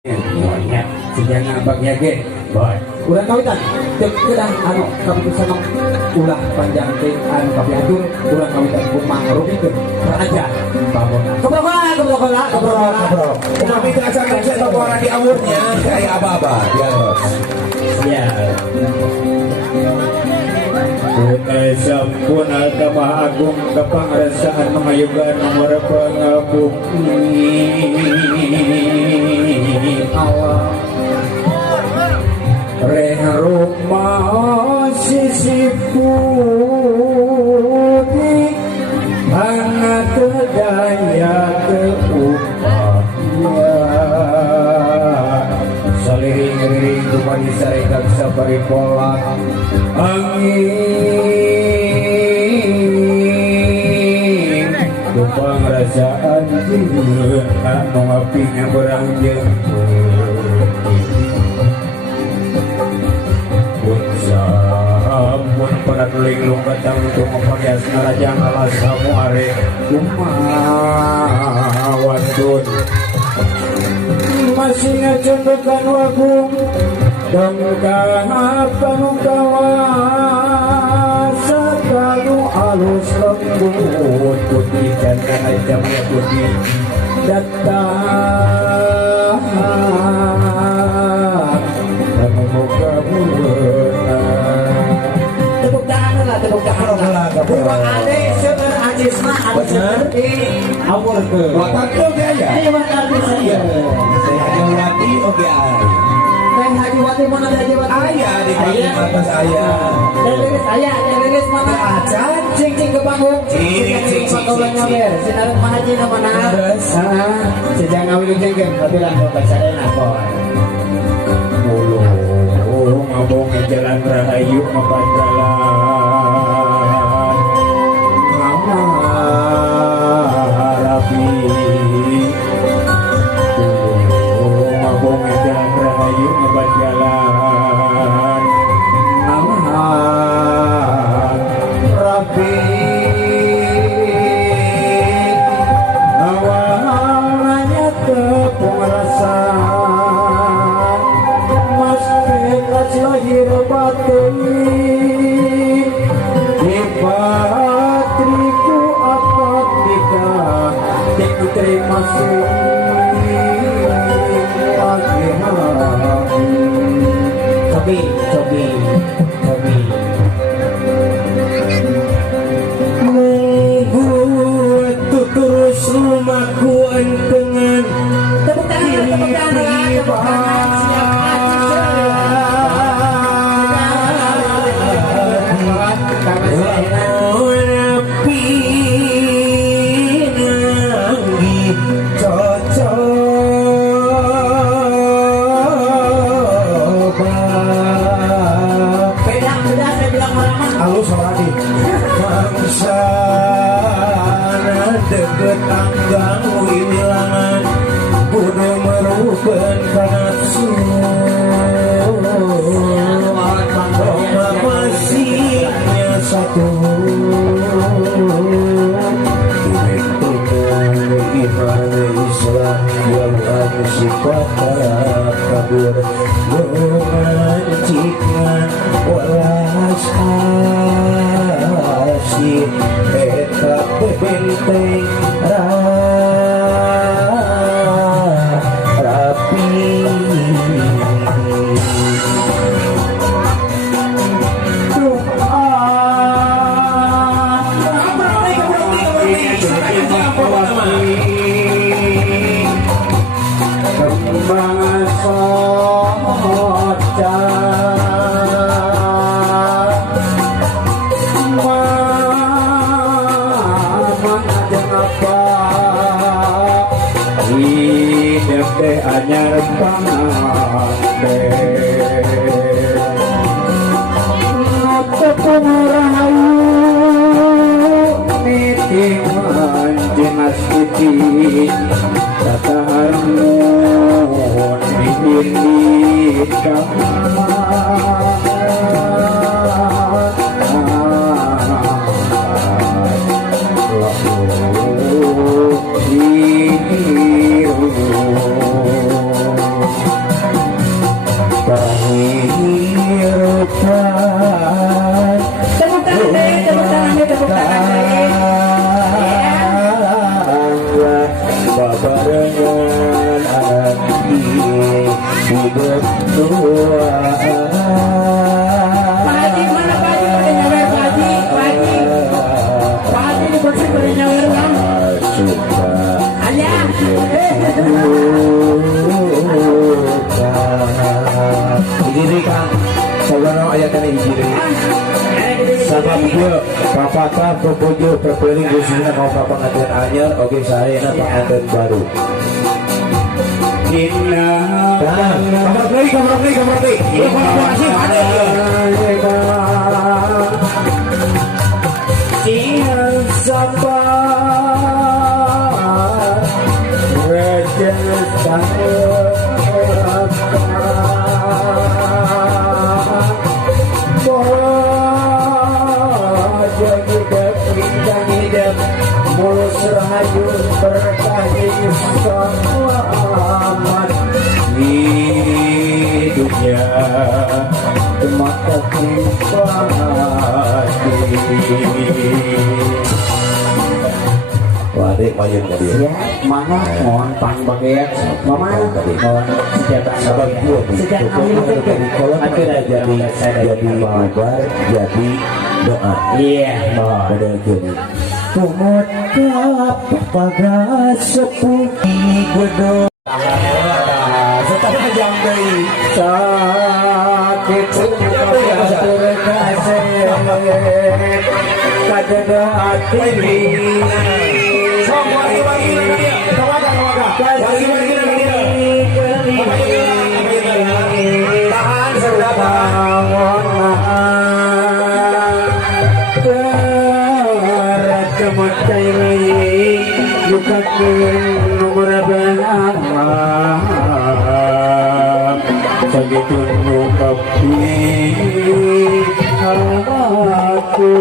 Banyak sejangan bagnya ge, boy. Udah kawitan, udah anu kaputusan ulah panjang teh anu kapiatur, ulah kawitan kumang rupikeun raja babona. Kebrok. Kami terasa kerja toko di awurnya kayak apa-apa dia terus. Ya. Tunai sampun Alta Maha Agung kepangrasaan mengayugan nomor pangabukti Allah Reh rumah sisi putih hangat daya keupaya saliring-liring kumani sarekat sabari polak angin kupang rasaan jiwa anu apinya berang pun pada linglung ketang untuk memperhias naraja alas kamu are kumawatun masih ngacundukan wagung dongkapan kawasa kanu alus lembut putih dan jamnya putih datang memuka tepuk tangan lah Bang Ade seger ajisna anu seperti awur ke Waktu oke ya. ayo Bang Ade saya Hajiwati oke ay. Teh Hajiwati mana Hajiwati Ayah di panggung atas ayah. dan lilis mana aja cing ke panggung Cing. panggung nyawer sinareng mah haji na mana sejak ngawin jeung tapi langsung bacarena boy mulu ngabong jalan rahayu mapan jalan ngarapi ngabong jalan rahayu mapan jalan ngarapi awalnya tepung rasa lahir batin di patriku akad nikah yang diterima suci cobi membuat terus rumahku antengan tepuk tangan deket tanggang wilangan kudu merupakan nafsu Roma masihnya satu iman Islam yang sifat kabur memancingkan walas asih tetap benteng rapi kembang soca hidup teh anyar panganten ngapapun rahayu nitiman jenas putih tata harmon bibir kamar Iya, papatah pepuju terpilih khususnya mau ke pengantin anyar. Oke, saya pengantin baru. Kamar play. Kolaborasi ada ya. Ingat sabar Raja Jadi bintang hidup mulus rahayu berkahi selamat di dunia mata simpati. Wadik mayun tadi. Ya, mana mohon pang bagian mama mohon sejak Sabar dua. sejak kami Kalau ada jadi mabar, jadi doa. iya Pada jadi. tumut pada sepuh gedor Setelah jam dari sakit terkasih kada hati tahan seberapa Begitu kapi aku